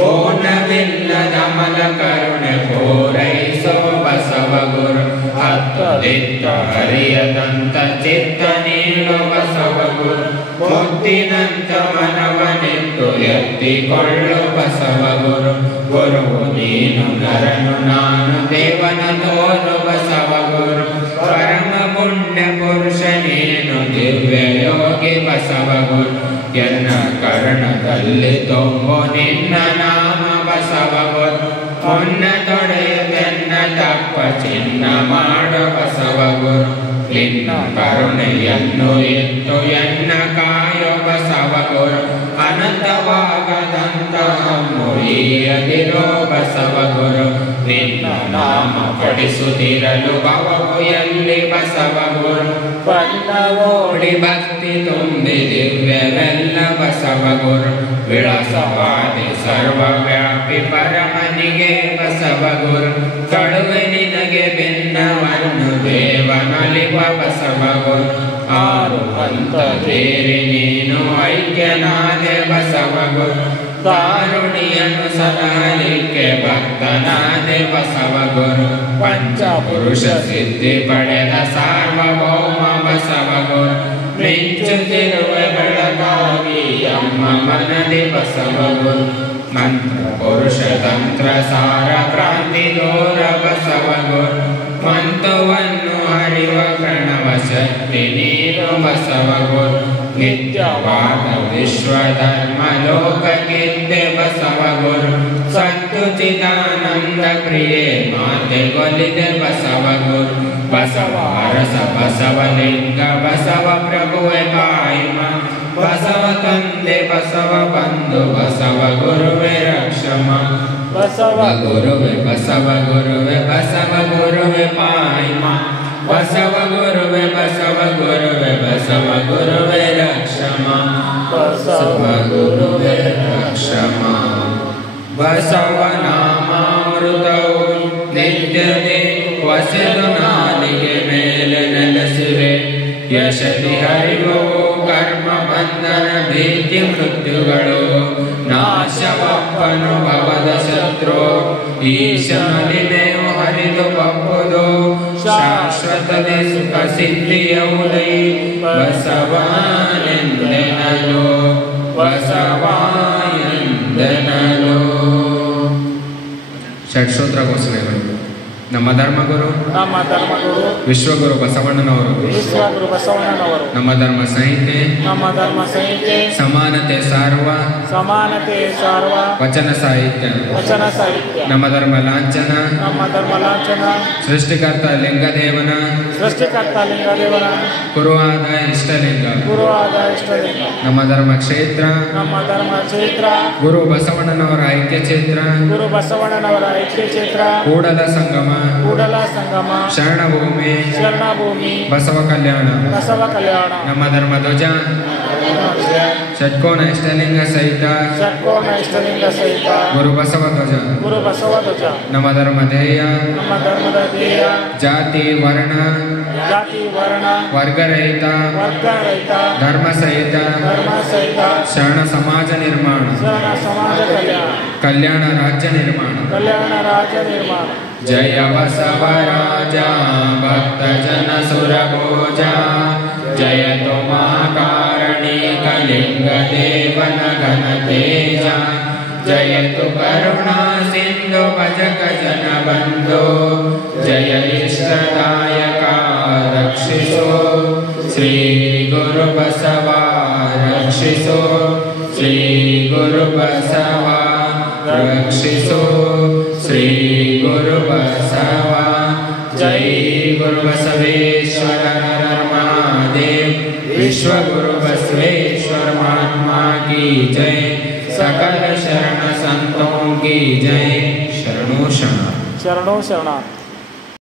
ಓನವಿಲ್ಲದ ಮಲ ಕರುಣೆ ಪೂರೈಸೋ ಬಸವ ಗುರು. ಹತ್ತದಿತ್ತ ಹರಿಯದಂತ ಚಿತ್ತ ನೀಡು ಬಸವ ಗುರು. ಮುತ್ತಿನಂತ ಮನವನಿತ್ತು ಎತ್ತಿಕೊಳ್ಳು ಬಸವ ಗುರು. ಗುರುವು ನೀನು ನರನು ನಾನು ದೇವನ ತೋರು ಬಸವ ಗುರು. ಪರಮ ಪುಣ್ಯ ಪುರುಷ ನೀನು ದಿವ್ಯ ಯೋಗಿ ಬಸವ ಗುರು. ಎನ್ನ ಕರ್ಣದಲ್ಲಿ ತುಂಬು ನಿನ್ನ ನಾಮ ಬಸವ ಗುರು. ಮುನ್ನ ತೊಡೆಯುವುದೆನ್ನ ತಪ್ಪ ಚಿನ್ನ ಮಾಡು ಬಸವ ಗುರು. ನಿನ್ನ ಕರುಣೆಯನ್ನು ಇತ್ತು ಎನ್ನ ಕಾಯೋ ಬಸವ ಗುರು. ಅನಂತವಾಗದಂತಹ ಮುರಿಯದಿರೋ ಬಸವ ಗುರು. ನಿನ್ನ ನಾಮ ಪಡಿಸುತ್ತಿರಲು ಭವವು ಎಲ್ಲಿ ಬಸವ ಗುರು. ಬಣ್ಣ ಓಡಿ ಭಕ್ತಿ ತುಂಬಿ ದಿವ್ಯವೆಲ್ಲ ಬಸವ ಗುರು. ವಿಳಾಸವಾದಿ ಸರ್ವವ್ಯಾಪಿ ಪರಮನಿಗೆ ಬಸವ ಗುರು. ಕಳುವೆ ನಿನಗೆ ಭಿನ್ನವನ್ನು ದೇವನಲಿವ ಬಸವ ಗುರು. ಆರು ಹಂತ ಬೇರೆ ನೀನು ಐಕ್ಯನಾದೆ ಬಸವ ಗುರು. ಕಾರುಣಿಯನ್ನು ಸಲಹಲಿಕ್ಕೆ ಭಕ್ತನಾದೆ ಬಸವ ಗುರು. ಪಂಚಪುರುಷ ಸಿದ್ಧಿ ಪಡೆದ ಸಾರ್ವಭೌಮ ಬಸವ ಗುರು. ಮಿಂಚುತ್ತಿರುವ ಬೆಳಕಾಗಿ ಅಮ್ಮ ಮನದಿ ಬಸವ ಗುರು. ಮಂತ್ರ ಪುರುಷ ತಂತ್ರ ಸಾರ ಕ್ರಾಂತಿ ದೂರ ಬಸವ ಗುರು. ಮಂತ್ರವನ್ನು ಹರಿವ ಪ್ರಣವ ಶಕ್ತಿ ನೀನು ಬಸವ ಗುರು. ನಿತ್ಯವಾದ ವಿಶ್ವ ಧರ್ಮ ಲೋಕಕ್ಕಿದ್ದೆ ಬಸವ ಗುರು. ಸತ್ತುಚಿದಾನಂದ ಪ್ರಿಯೆ ಮಾತೆಗೊಲಿದೆ ಬಸವ ಗುರು. ಬಸವ ಅರಸ ಬಸವಲಿಂಗ ಬಸವ ಪ್ರಭುವೆ ಕಾಯಿಮ. ಬಸವ ತಂದೆ ಬಸವ ಬಂಧು ಬಸವ ಗುರುವೆ ರಕ್ಷಮ. ಬಸವ ಗುರುವೆ ಬಸವ ಗುರುವೆ ಬಸವ ಗುರುವೆ ಪಾಯಿಮ. ಬಸವ ಗುರುವೆ ಬಸವ ಗುರುವೆ ಬಸವ ಗುರುವೆ ರಕ್ಷಮ. ಬಸವ ಗುರುವೆ ರಕ್ಷಮ. ಬಸವ ನಾಮಾಮೃತವು ನಿತ್ಯದೆ ವಸೆದು ನಾಲಿಗೆ ಮೇಲೆ ನೆಲೆಸಿವೆ. ಯಶತಿ ಹರಿವು ಕರ್ಮ ಬಂಧನ ಭೀತಿ ಮೃತ್ಯುಗಳು ನಾಶವಪ್ಪನು ಭವದ ಶತ್ರು. ಈಶನಿಮೆಯು ಹರಿದು ಬಪ್ಪುದು ಶಾಶ್ವತದೆ ಸುಖ ಸಿದ್ಧಿಯೌದೈ. ಬಸವನೆಂದೆನಲು ಬಸವಾಯಂದೆನಲು. ಷಟ್ಸೂತ್ರ ಘೋಷಣೆಗಳು. ನಮ್ಮ ಧರ್ಮಗುರು ವಿಶ್ವಗುರು ಬಸವಣ್ಣನವರು. ನಮ್ಮ ಧರ್ಮ ಸಂಹಿತೆ ಸಮಾನತೆ ಸಾರುವ ವಚನ ಸಾಹಿತ್ಯ. ನಮ್ಮ ಧರ್ಮ ಲಾಂಛನ ಸೃಷ್ಟಿಕರ್ತ ಲಿಂಗದೇವನ ಕುರುವಾದ ಇಷ್ಟಲಿಂಗ. ನಮ್ಮ ಧರ್ಮ ಕ್ಷೇತ್ರ ಗುರು ಬಸವಣ್ಣನವರ ಐಕ್ಯ ಕ್ಷೇತ್ರ. ಕೂಡಲ ಸಂಗಮ ಶರಣಭೂಮಿ ಬಸವ ಕಲ್ಯಾಣ. ನಮ್ಮ ಧರ್ಮ ಧ್ವಜ ಷಟ್ಕೋನ ಇಷ್ಟಲಿಂಗ ಸಹಿತ ಗುರು ಬಸವ ಧ್ವಜ. ನಮ್ಮ ಧರ್ಮ ಧ್ಯೇಯ ಜಾತಿ ವರ್ಣ ವರ್ಗರಹಿತ ಧರ್ಮ ಸಹಿತ ಶರಣ ಸಮಾಜ ನಿರ್ಮಾಣ ಕಲ್ಯಾಣ ರಾಜ್ಯ ನಿರ್ಮಾಣ. ಜಯ ಬಸವರಾಜ ಭಕ್ತ ಜನ ಸುರಭೋಜ. ಜಯತು ಮಹಾಕಾರಣಿ ಕಲಿಂಗ ದೇವನ ಘನ ತೇಜ. ಜಯತು ಕರುಣಾ ಸಿಂಧು ಭಜಕ ಜನ ಬಂಧು. ಜಯ ಇಷ್ಟದಾಯಕ ರಕ್ಷಿಸೋ ಶ್ರೀ ಗುರು ಬಸವ ರಕ್ಷಿಸೋ. ಶ್ರೀ ಗುರು ಬಸವ ರಕ್ಷಿಸೋ. ಶ್ರೀ ಗುರು ಬಸವ. ಜೈ ಗುರು ಬಸವೇಶ್ವರ महादेव. विश्व गुरु बसवेश्वर महात्मा की जय. सकल शरण संतों की जय. शरणो शरण.